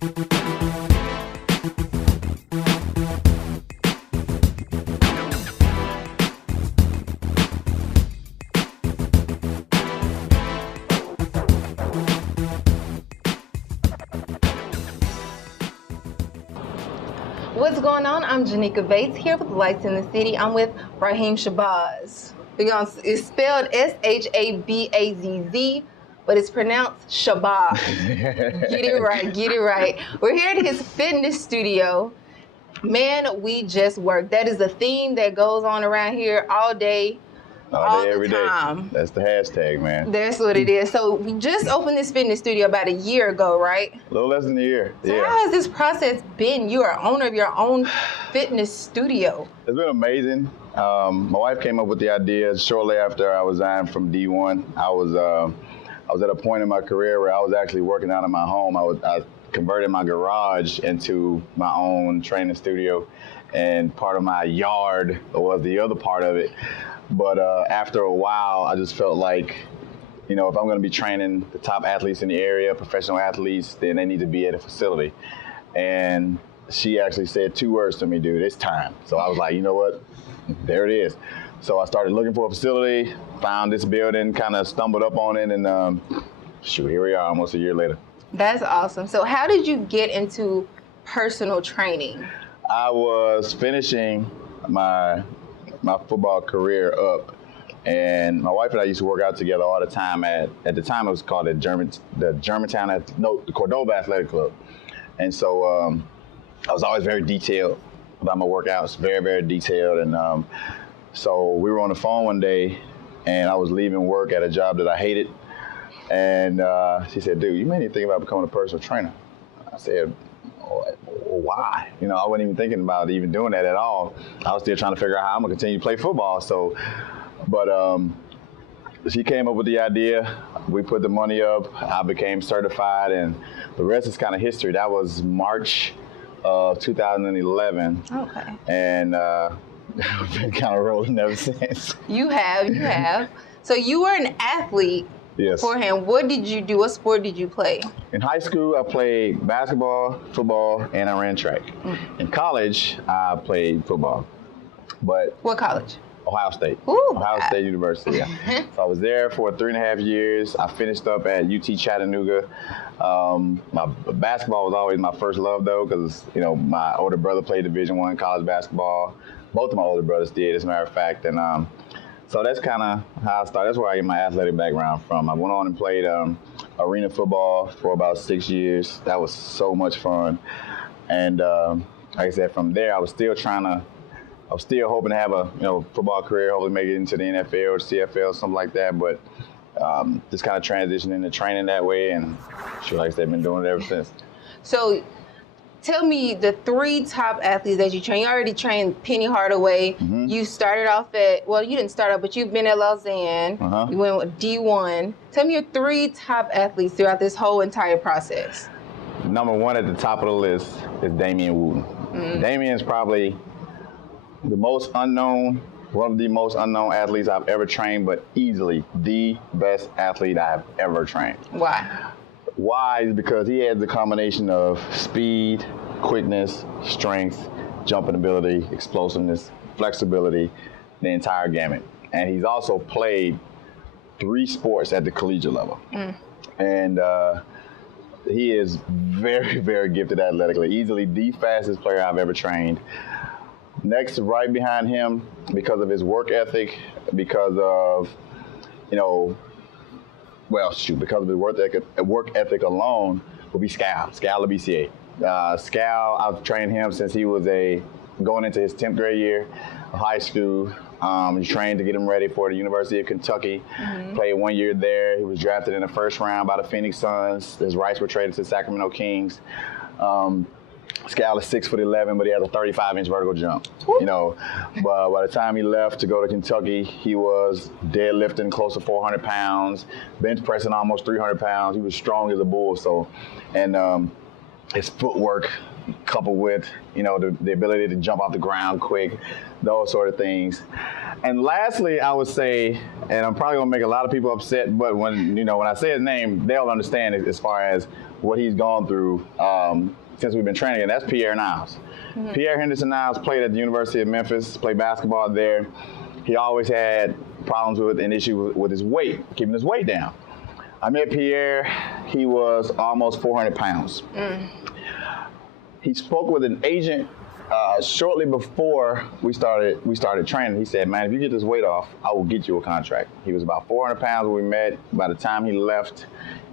What's going on? I'm Janika Bates here with Lights in the City. I'm with Raheem Shabazz. It's spelled Shabazz, but it's pronounced Shabazz. Get it right, get it right. We're here at his fitness studio. Man, we just work. That is a theme that goes on around here all day. All day, every day. That's the hashtag, man. That's what it is. So we just opened this fitness studio about a year ago, right? A little less than a year. So yeah. How has this process been? You are owner of your own fitness studio. It's been amazing. My wife came up with the idea shortly after I resigned from D1. I was at a point in my career where I was actually working out of my home. I converted my garage into my own training studio, and part of my yard was the other part of it. But after a while, I just felt like, if I'm going to be training the top athletes in the area, professional athletes, then they need to be at a facility. And she actually said 2 words to me, dude, it's time. So I was like, you know what? There it is. So I started looking for a facility, found this building, kind of stumbled up on it, and here we are almost a year later. That's awesome. So how did you get into personal training? I was finishing my football career up, and my wife and I used to work out together all the time at the time it was called the Cordova Athletic Club. And so I was always very detailed about my workouts, very, very detailed. And so we were on the phone one day, and I was leaving work at a job that I hated. And she said, dude, you may need to think about becoming a personal trainer. I said, why? I wasn't even thinking about even doing that at all. I was still trying to figure out how I'm gonna continue to play football. So, but she came up with the idea. We put the money up. I became certified, and the rest is kind of history. That was March of 2011. Okay. And I've been kind of rolling ever since. You have. So you were an athlete. Yes. Beforehand, what did you do? What sport did you play? In high school, I played basketball, football, and I ran track. In college, I played football. But what college? Ohio State. Ooh. Ohio State University, yeah. So I was there for 3.5 years. I finished up at UT Chattanooga. My basketball was always my first love, though, because my older brother played Division I college basketball. Both of my older brothers did, as a matter of fact, and so that's kind of how I started. That's where I get my athletic background from. I went on and played arena football for about 6 years. That was so much fun. And like I said, from there, I was still hoping to have a football career, hopefully make it into the NFL or CFL, something like that. But just kind of transitioned into training that way, and like I said, I've been doing it ever since. So tell me the 3 top athletes that you train. You already trained Penny Hardaway. Mm-hmm. You started off you didn't start off, but you've been at Lausanne. Uh-huh. You went with D1. Tell me your 3 top athletes throughout this whole entire process. Number 1 at the top of the list is Damian Wooten. Mm-hmm. Damian's probably one of the most unknown athletes I've ever trained, but easily the best athlete I've ever trained. Why? Why is because he has the combination of speed, quickness, strength, jumping ability, explosiveness, flexibility, the entire gamut. And he's also played 3 sports at the collegiate level. Mm. And he is very, very gifted athletically, easily the fastest player I've ever trained. Next, right behind him, because of his work ethic, because of, because of his work ethic alone, will be Scal LaBCA. Scal, I've trained him since he was going into his 10th grade year of high school. Trained to get him ready for the University of Kentucky. Mm-hmm. Played 1 year there. He was drafted in the first round by the Phoenix Suns. His rights were traded to the Sacramento Kings. Scal is 6'11", but he has a 35-inch vertical jump. But by the time he left to go to Kentucky, he was deadlifting close to 400 pounds, bench pressing almost 300 pounds. He was strong as a bull. So, and his footwork, coupled with, the ability to jump off the ground quick, those sort of things. And lastly, I would say, and I'm probably gonna make a lot of people upset, but when I say his name, they'll understand as far as what he's gone through since we've been training, and that's Pierre Niles. Mm-hmm. Pierre Henderson Niles played at the University of Memphis, played basketball there. He always had problems with an issue with his weight, keeping his weight down. I met Pierre, he was almost 400 pounds. He spoke with an agent shortly before we started training. He said, man, if you get this weight off, I will get you a contract. He was about 400 pounds when we met. By the time he left,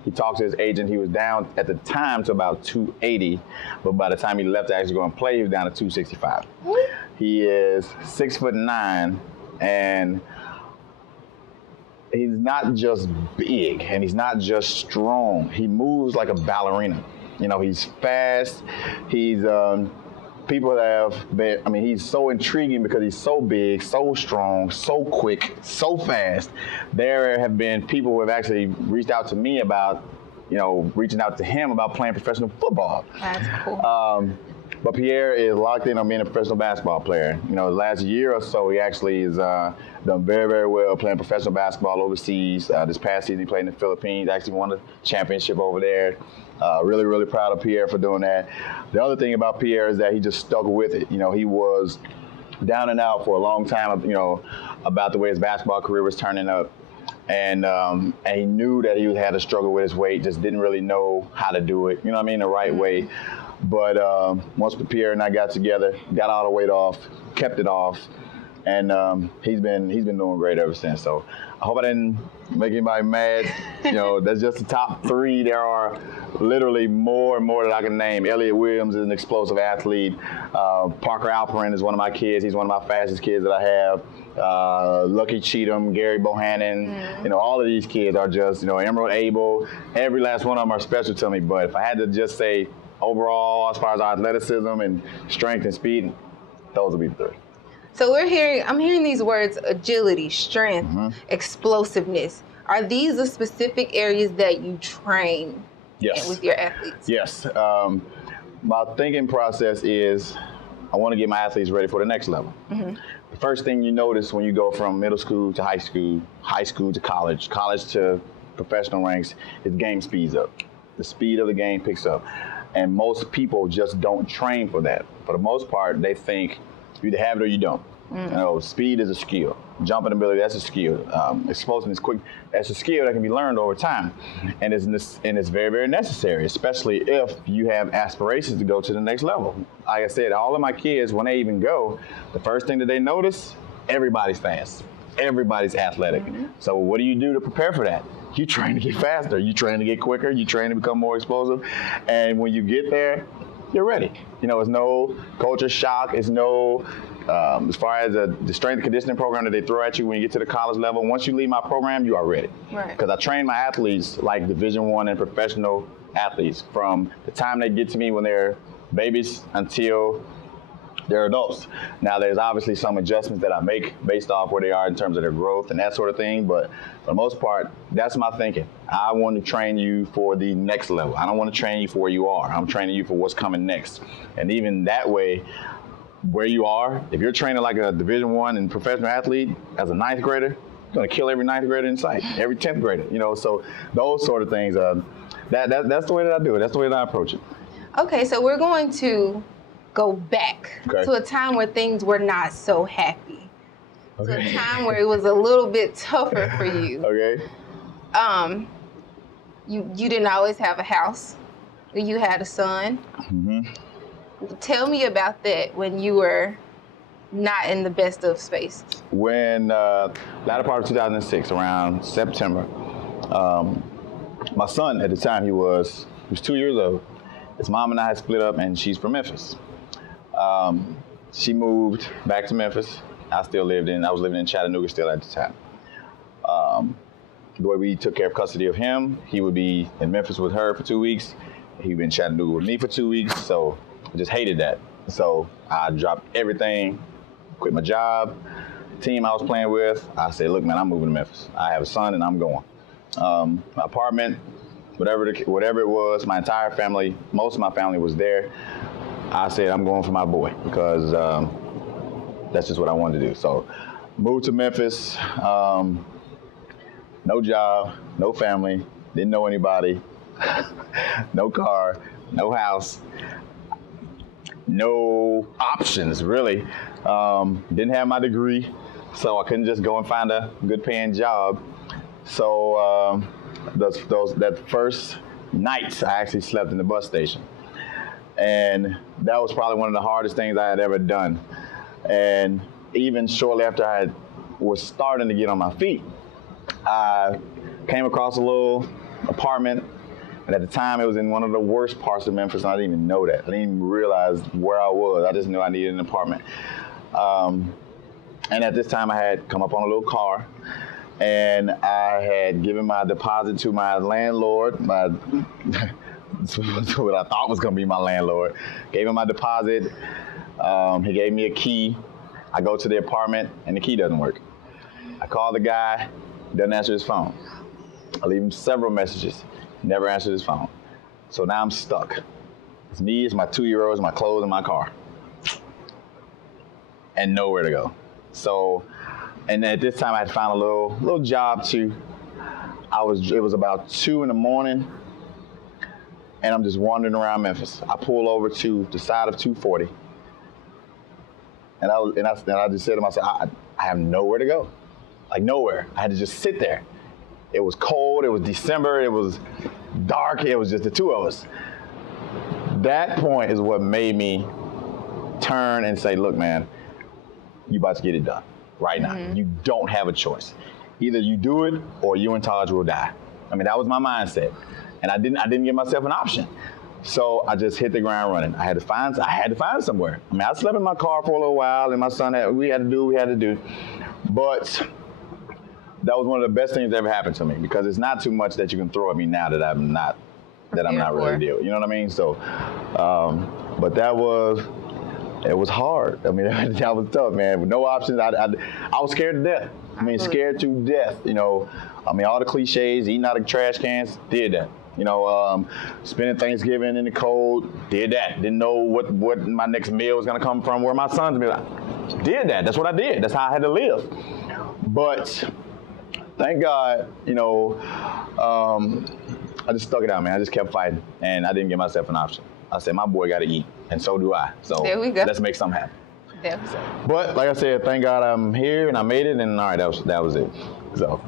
he talked to his agent. He was down at the time to about 280, but by the time he left to actually go and play, he was down to 265. He is 6'9", and he's not just big and he's not just strong. He moves like a ballerina. He's fast. He's people that have been, he's so intriguing because he's so big, so strong, so quick, so fast. There have been people who have actually reached out to me about, reaching out to him about playing professional football. That's cool. But Pierre is locked in on being a professional basketball player. The last year or so, he actually has done very, very well playing professional basketball overseas. This past season, he played in the Philippines, actually won the championship over there. Really, really proud of Pierre for doing that. The other thing about Pierre is that he just stuck with it. He was down and out for a long time, about the way his basketball career was turning up. And he knew that he had a struggle with his weight, just didn't really know how to do it, the right way. But once Pierre and I got together, got all the weight off, kept it off, and he's been doing great ever since. So I hope I didn't make anybody mad. That's just the top three. There are literally more and more that I can name. Elliott Williams is an explosive athlete. Parker Alperin is one of my kids. He's one of my fastest kids that I have. Lucky Cheatham, Gary Bohannon, all of these kids are just, Emerald Abel. Every last one of them are special to me. But if I had to just say overall, as far as athleticism and strength and speed, those would be the three. So I'm hearing these words: agility, strength, explosiveness. Are these the specific areas that you train with your athletes? Yes. My thinking process is I want to get my athletes ready for the next level. The first thing you notice when you go from middle school to high school to college to professional ranks is game speeds up. The speed of the game picks up. And most people just don't train for that. For the most part, they think you either have it or you don't. Speed is a skill. Jumping ability, that's a skill. Explosiveness, quick, that's a skill that can be learned over time. And it's very, very necessary, especially if you have aspirations to go to the next level. Like I said, all of my kids, when they even go, the first thing that they notice, everybody's fast. Everybody's athletic. So what do you do to prepare for that? You train to get faster. You train to get quicker. You train to become more explosive. And when you get there, you're ready. It's no culture shock. It's no, as far as the strength and conditioning program that they throw at you when you get to the college level, once you leave my program, you are ready. Right. Because I train my athletes like Division I and professional athletes from the time they get to me when they're babies until they're adults. Now, there's obviously some adjustments that I make based off where they are in terms of their growth and that sort of thing, but for the most part, that's my thinking. I want to train you for the next level. I don't want to train you for where you are. I'm training you for what's coming next. And even that way, where you are, if you're training like a Division I and professional athlete as a ninth grader, you're going to kill every ninth grader in sight, every 10th grader, so those sort of things, that's the way that I do it. That's the way that I approach it. Okay, so we're going to go back to a time where things were not so happy. To a time where it was a little bit tougher for you. You didn't always have a house. You had a son. Tell me about that when you were not in the best of spaces. When latter part of 2006, around September, my son at the time, he was 2 years old. His mom and I had split up, and she's from Memphis. She moved back to Memphis. I was living in Chattanooga still at the time. The way we took care of custody of him, he would be in Memphis with her for 2 weeks. He'd be in Chattanooga with me for 2 weeks. So I just hated that. So I dropped everything, quit my job, team I was playing with. I said, look, man, I'm moving to Memphis. I have a son and I'm going. My apartment, whatever it was, my entire family, most of my family was there. I said I'm going for my boy because that's just what I wanted to do. So moved to Memphis, no job, no family, didn't know anybody, no car, no house, no options really. Didn't have my degree, so I couldn't just go and find a good paying job. So that first night I actually slept in the bus station. And that was probably one of the hardest things I had ever done. And even shortly after I was starting to get on my feet, I came across a little apartment. And at the time, it was in one of the worst parts of Memphis, and I didn't even know that. I didn't even realize where I was. I just knew I needed an apartment. And at this time, I had come up on a little car, and I had given my deposit to my landlord, what I thought was going to be my landlord. Gave him my deposit. He gave me a key. I go to the apartment, and the key doesn't work. I call the guy, doesn't answer his phone. I leave him several messages, never answered his phone. So now I'm stuck. It's me, it's my 2-year-old, it's my clothes, and my car. And nowhere to go. So, and at this time I had found a little job too. It was about 2 a.m, and I'm just wandering around Memphis. I pull over to the side of 240, and I just said to myself, I have nowhere to go, like nowhere. I had to just sit there. It was cold. It was December. It was dark. It was just the two of us. That point is what made me turn and say, look, man, you about to get it done right now. Mm-hmm. You don't have a choice. Either you do it or you and Taj will die. I mean, that was my mindset. And I didn't give myself an option. So I just hit the ground running. I had to find somewhere. I mean, I slept in my car for a little while, and my son we had to do what we had to do. But that was one of the best things that ever happened to me, because it's not too much that you can throw at me now that I'm not really dealing. You know what I mean? So, but it was hard. I mean, that was tough, man. With no options, I was scared to death. I mean, scared to death. You know, I mean, all the cliches, eating out of trash cans, did that. You know, spending Thanksgiving in the cold, did that. Didn't know what my next meal was gonna come from, where my son's meal. Did that. That's what I did. That's how I had to live. But thank God, you know, I just stuck it out, man. I just kept fighting, and I didn't give myself an option. I said, my boy got to eat, and so do I. So there we go. Let's make something happen. Yeah. But like I said, thank God I'm here and I made it, and all right, that was it. So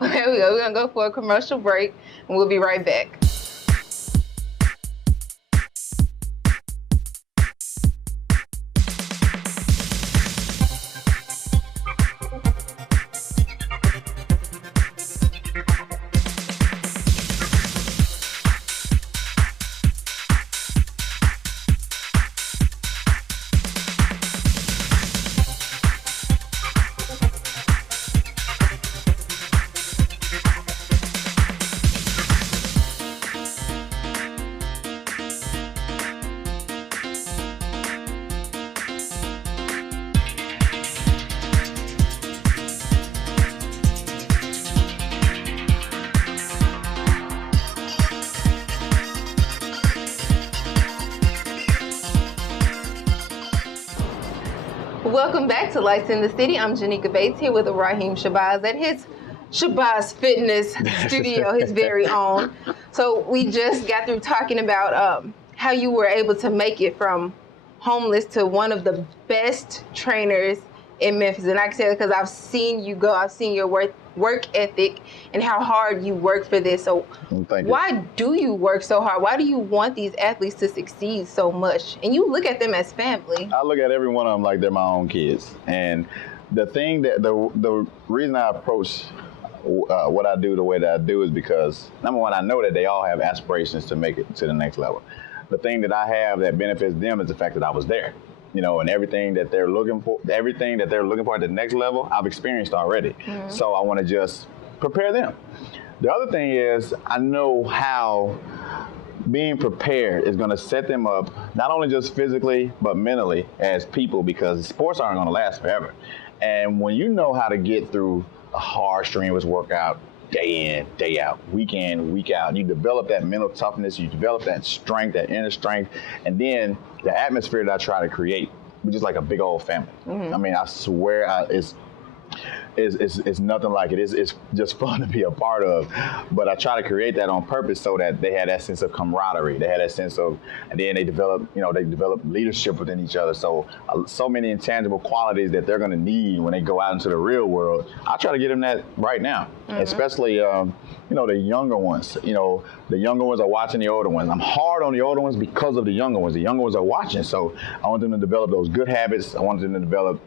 there we go. We're gonna go for a commercial break, and we'll be right back. Welcome back to Lights in the City. I'm Janika Bates here with Raheem Shabazz at his Shabazz Fitness studio, his very own. So we just got through talking about how you were able to make it from homeless to one of the best trainers in Memphis. And I can say that because I've seen you go, I've seen your work ethic and how hard you work for this. So why do you work so hard? Why do you want these athletes to succeed so much? And you look at them as family. I look at every one of them like they're my own kids. And the thing that the reason I approach what I do the way that I do is because, number one, I know that they all have aspirations to make it to the next level. The thing that I have that benefits them is the fact that I was there. You know, and everything that they're looking for at the next level, I've experienced already. Mm-hmm. So I want to just prepare them. The other thing is, I know how being prepared is going to set them up, not only just physically, but mentally as people, because sports aren't going to last forever. And when you know how to get through a hard, strenuous workout, day in, day out, week in, week out. And you develop that mental toughness, you develop that strength, that inner strength, and then the atmosphere that I try to create, which is like a big old family. I mean, I swear it's nothing like it. It's just fun to be a part of. But I try to create that on purpose so that they had that sense of camaraderie. They had that sense of, and then they develop leadership within each other. So many intangible qualities that they're going to need when they go out into the real world. I try to get them that right now, especially the younger ones. The younger ones are watching the older ones. I'm hard on the older ones because of the younger ones. The younger ones are watching, so I want them to develop those good habits. I want them to develop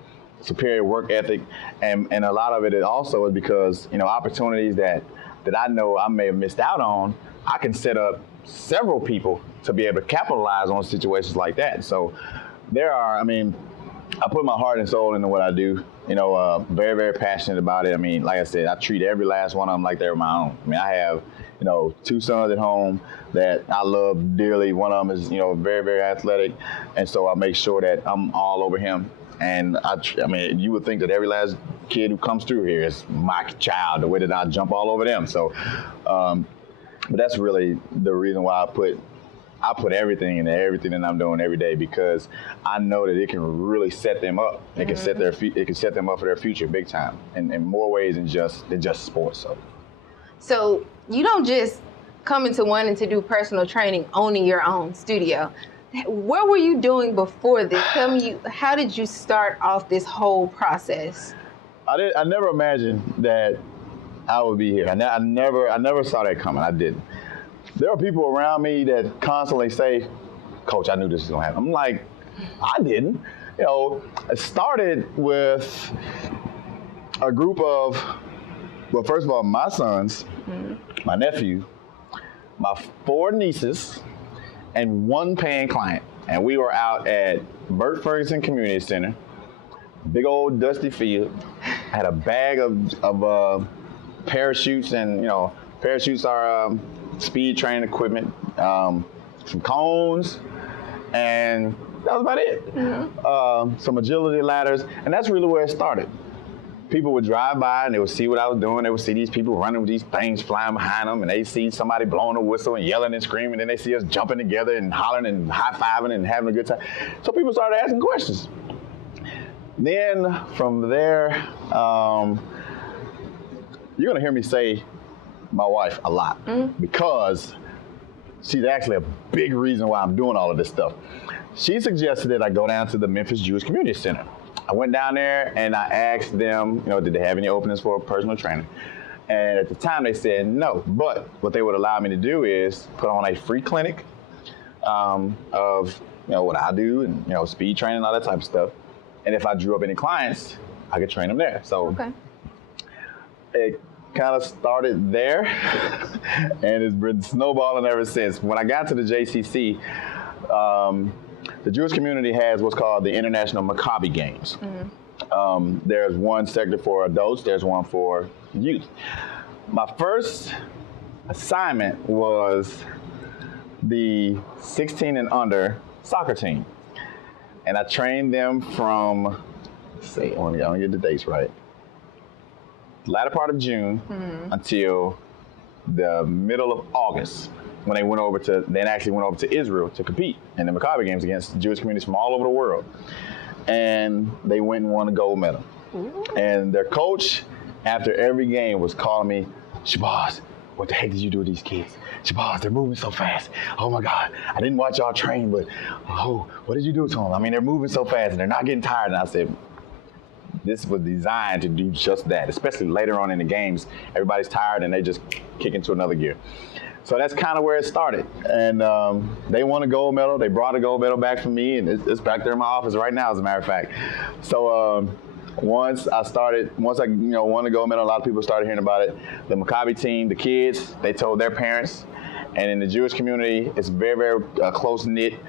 superior work ethic, and a lot of it also is because opportunities that I know I may have missed out on, I can set up several people to be able to capitalize on situations like that. So I put my heart and soul into what I do. Very, very passionate about it. I mean, like I said, I treat every last one of them like they're my own. I mean, I have 2 sons at home that I love dearly. One of them is very, very athletic, and so I make sure that I'm all over him. And I mean, you would think that every last kid who comes through here is my child, the way that I jump all over them. So, but that's really the reason why I put everything into everything that I'm doing every day, because I know that it can really set them up. It can set them up for their future big time, in more ways than just sports. So you don't just come into wanting to do personal training owning your own studio. What were you doing before this? Tell me, how did you start off this whole process? I never imagined that I would be here. I never saw that coming. I didn't. There are people around me that constantly say, "Coach, I knew this was gonna happen." I'm like, I didn't. It started with a group of, well, first of all, my sons, my nephew, my 4 nieces, and 1 paying client. And we were out at Burt Ferguson Community Center, big old dusty field. I had a bag of parachutes, and parachutes are speed training equipment, some cones, and that was about it. Some agility ladders, and that's really where it started. People would drive by and they would see what I was doing. They would see these people running with these things flying behind them, and they see somebody blowing a whistle and yelling and screaming. Then they see us jumping together and hollering and high-fiving and having a good time. So people started asking questions. Then from there, you're gonna hear me say my wife a lot, because she's actually a big reason why I'm doing all of this stuff. She suggested that I go down to the Memphis Jewish Community Center. I went down there and I asked them, did they have any openings for personal training? And at the time they said no, but what they would allow me to do is put on a free clinic of what I do, and speed training, all that type of stuff. And if I drew up any clients, I could train them there. So it kind of started there, and it's been snowballing ever since. When I got to the JCC, the Jewish community has what's called the International Maccabi Games. There's one sector for adults, there's one for youth. My first assignment was the 16 and under soccer team. And I trained them from, I want to get the dates right, the latter part of June until the middle of August, when they actually went over to Israel to compete in the Maccabi Games against Jewish communities from all over the world. And they went and won a gold medal. And their coach, after every game, was calling me, "Shabazz, what the heck did you do with these kids? Shabazz, they're moving so fast. Oh my God, I didn't watch y'all train, but what did you do to them? I mean, they're moving so fast and they're not getting tired." And I said, this was designed to do just that, especially later on in the games. Everybody's tired and they just kick into another gear. So that's kind of where it started. And they won a gold medal. They brought a gold medal back for me, and it's back there in my office right now, as a matter of fact. So once I won the gold medal, a lot of people started hearing about it. The Maccabi team, the kids, they told their parents, And in the Jewish community, it's very, very close knit.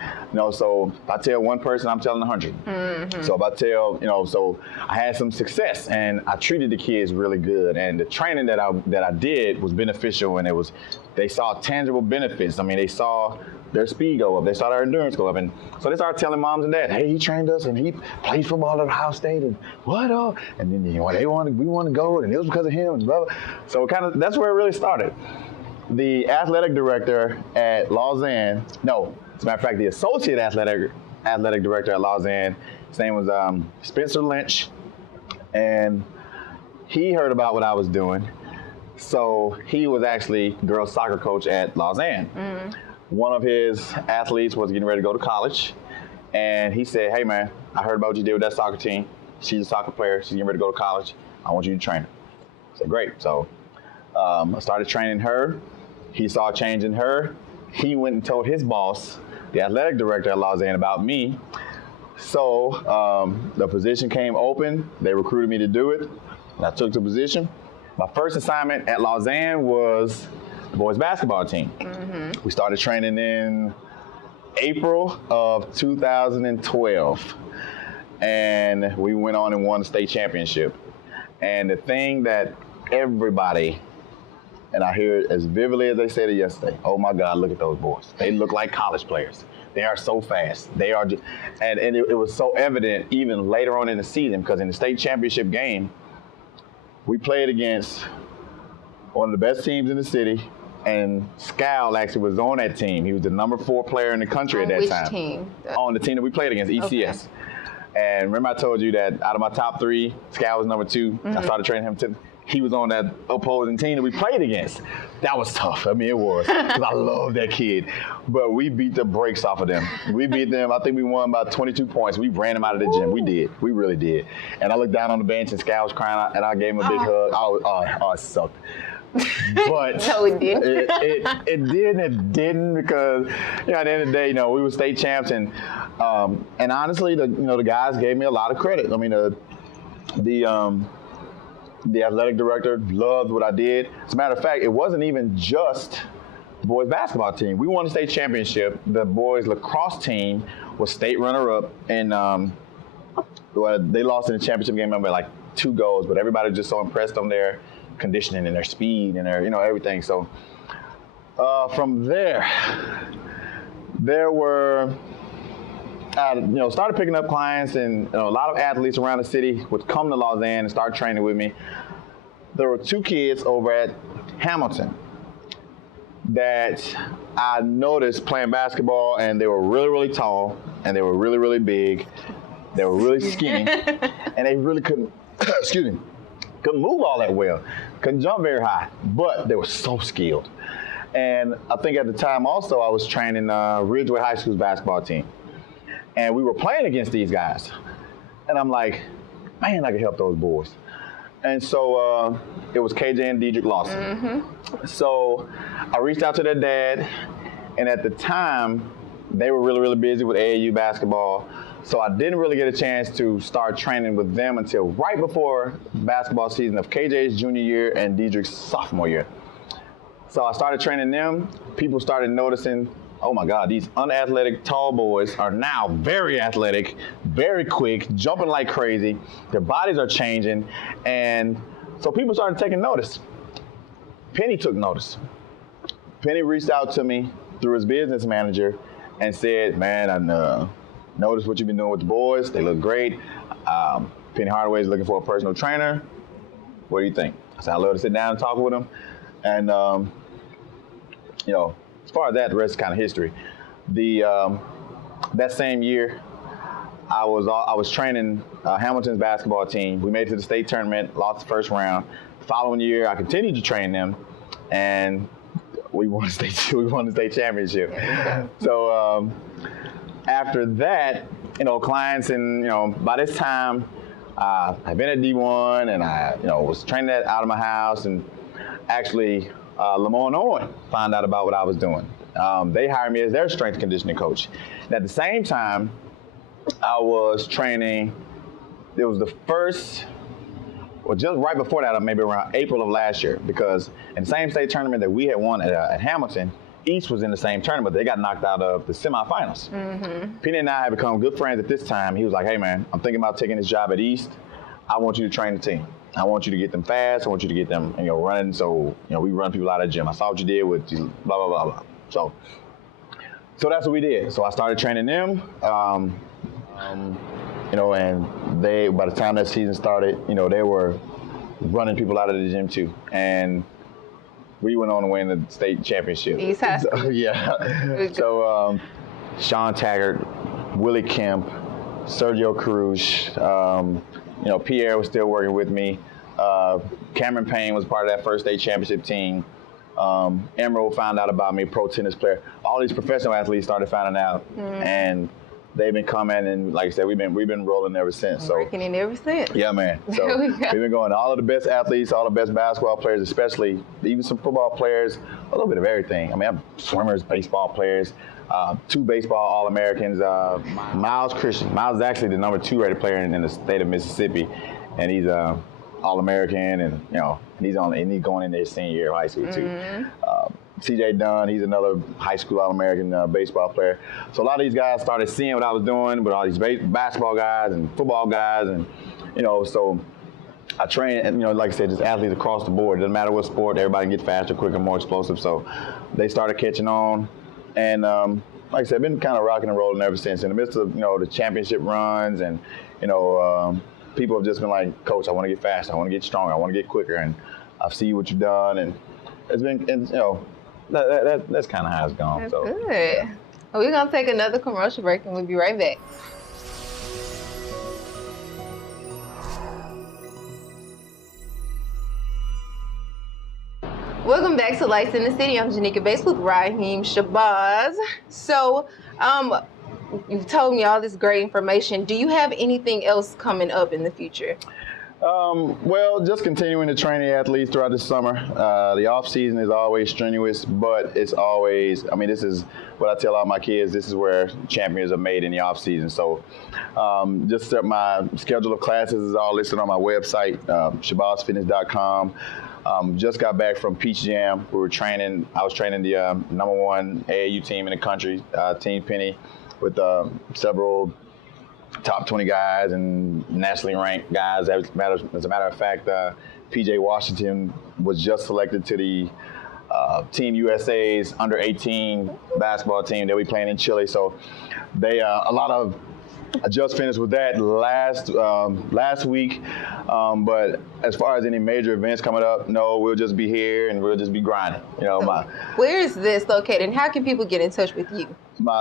So if I tell one person, I'm telling 100. Mm-hmm. So if I tell, so I had some success, and I treated the kids really good. And the training that I did was beneficial, and they saw tangible benefits. I mean, they saw their speed go up, they saw their endurance go up, and so they started telling moms and dads, hey, he trained us, and he played football at Ohio State, and what? And then we want to go, and it was because of him, and blah, blah. So that's where it really started. The athletic director at Lausanne, as a matter of fact, the associate athletic director at Lausanne, his name was Spencer Lynch, and he heard about what I was doing. So he was actually girls soccer coach at Lausanne. Mm-hmm. One of his athletes was getting ready to go to college, and he said, hey man, I heard about what you did with that soccer team. She's a soccer player, she's getting ready to go to college. I want you to train her. I said, great. So I started training her. He saw a change in her. He went and told his boss, the athletic director at Lausanne, about me. So the position came open. They recruited me to do it. I took the position. My first assignment at Lausanne was the boys basketball team. Mm-hmm. We started training in April of 2012. And we went on and won the state championship. And the thing that everybody, and I hear it as vividly as they said it yesterday, oh my God, look at those boys. They look like college players. They are so fast. They are, and it was so evident even later on in the season, because in the state championship game, we played against one of the best teams in the city, and Scal actually was on that team. He was the number 4 player in the country at that time. Which team? On the team that we played against, ECS. Okay. And remember I told you that out of my top 3, Scal was number 2. Mm-hmm. I started training him he was on that opposing team that we played against. That was tough. I mean, it was, because I love that kid. But we beat the brakes off of them. We beat them. I think we won by 22 points. We ran them out of the gym. We did. We really did. And I looked down on the bench, and Scal was crying out, and I gave him a big hug. It sucked. But no, it didn't. it did and it didn't, because at the end of the day, we were state champs, and honestly, the guys gave me a lot of credit. I mean, the athletic director loved what I did. As a matter of fact, it wasn't even just the boys basketball team. We won the state championship. The boys lacrosse team was state runner-up, and they lost in the championship game by like 2 goals, but everybody was just so impressed on their conditioning and their speed and their, everything. So from there were, started picking up clients, and a lot of athletes around the city would come to Lausanne and start training with me. There were 2 kids over at Hamilton that I noticed playing basketball, and they were really, really tall, and they were really, really big. They were really skinny, and they really couldn't, couldn't move all that well, couldn't jump very high, but they were so skilled. And I think at the time also I was training Ridgeway High School's basketball team. And we were playing against these guys. And I'm like, man, I can help those boys. And so it was KJ and Dedrick Lawson. Mm-hmm. So I reached out to their dad. And at the time, they were really, really busy with AAU basketball. So I didn't really get a chance to start training with them until right before basketball season of KJ's junior year and Dedrick's sophomore year. So I started training them. People started noticing, oh my God, these unathletic tall boys are now very athletic, very quick, jumping like crazy. Their bodies are changing. And so people started taking notice. Penny took notice. Penny reached out to me through his business manager and said, man, I noticed what you've been doing with the boys. They look great. Penny Hardaway is looking for a personal trainer. What do you think? I said, I'd love to sit down and talk with him. And, as far as that, the rest is kind of history. That same year, I was training Hamilton's basketball team. We made it to the state tournament, lost the first round. The following year, I continued to train them, and we won the state championship. So after that, clients, and by this time, I've been at D1, and I was training out of my house, and actually Lamont Owen found out about what I was doing. They hired me as their strength conditioning coach. And at the same time, I was training. It was the first, just right before that, maybe around April of last year, because in the same state tournament that we had won at Hamilton, East was in the same tournament. They got knocked out of the semifinals. Penny and I had become good friends at this time. He was like, hey, man, I'm thinking about taking this job at East. I want you to train the team. I want you to get them fast. I want you to get them, running. So, we run people out of the gym. I saw what you did with blah, blah, blah, blah. So that's what we did. So I started training them. And they, by the time that season started, they were running people out of the gym too. And we went on to win the state championship. East High School. So, yeah. So Sean Taggart, Willie Kemp, Sergio Cruz, Pierre was still working with me. Cameron Payne was part of that first state championship team. Emerald found out about me, pro tennis player. All these professional athletes started finding out, and they've been coming, and like I said, we've been rolling ever since. So working in ever since. Yeah, man. So we've been going. All of the best athletes, all the best basketball players, especially even some football players, a little bit of everything. I mean, I'm swimmers, baseball players, 2 baseball All-Americans. Miles Christian. Miles is actually the number 2 rated player in the state of Mississippi, and he's All-American, and he's going into his senior year of high school too. CJ Dunn, he's another high school All-American baseball player. So a lot of these guys started seeing what I was doing with all these basketball guys and football guys, and so I train, and like I said, just athletes across the board. It doesn't matter what sport, everybody can get faster, quicker, more explosive. So they started catching on, and like I said, I've been kind of rocking and rolling ever since. In the midst of the championship runs, and people have just been like, Coach, I want to get faster, I want to get stronger, I want to get quicker, and I see what you've done, and it's been, that's kind of how it's gone. That's so good. Well, we're going to take another commercial break, and we'll be right back. Welcome back to Lights in the City. I'm Janika Bates with Raheem Shabazz. So, you've told me all this great information. Do you have anything else coming up in the future? Well, just continuing to train the athletes throughout the summer. The off season is always strenuous, but it's always, this is what I tell all my kids, this is where champions are made in the off season. So just my schedule of classes is all listed on my website, ShabazFitness.com. Just got back from Peach Jam. I was training the #1 AAU team in the country, Team Penny, with several top 20 guys and nationally ranked guys. As a matter of fact, PJ Washington was just selected to the Team USA's under 18 basketball team that we playing in Chile. So I just finished with that last week. But as far as any major events coming up, no, we'll just be here and we'll just be grinding. Where is this located, and how can people get in touch with you?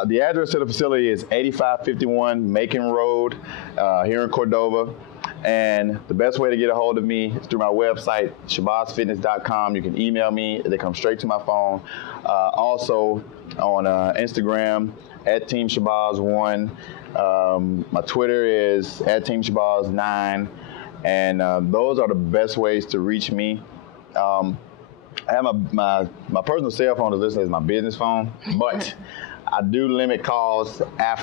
The address to the facility is 8551 Macon Road here in Cordova. And the best way to get a hold of me is through my website, ShabazFitness.com. You can email me. They come straight to my phone. Also on Instagram, @TeamShabazz1. My Twitter is @TeamShabazz9. And those are the best ways to reach me. I have my personal cell phone is listed as my business phone, but I do limit calls I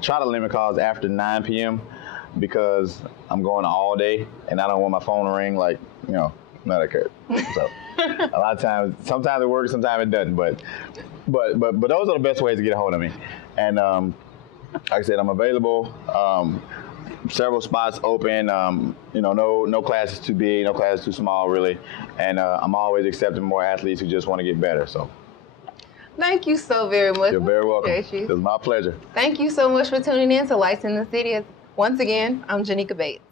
try to limit calls after 9 p.m. because I'm going all day and I don't want my phone to ring not occurred. So a lot of times, sometimes it works, sometimes it doesn't, but those are the best ways to get a hold of me. And like I said, I'm available. Several spots open. No class is too big, no class is too small, really. And I'm always accepting more athletes who just want to get better. So. Thank you so very much. You're very welcome. It was my pleasure. Thank you so much for tuning in to Lights in the City. Once again, I'm Janika Bates.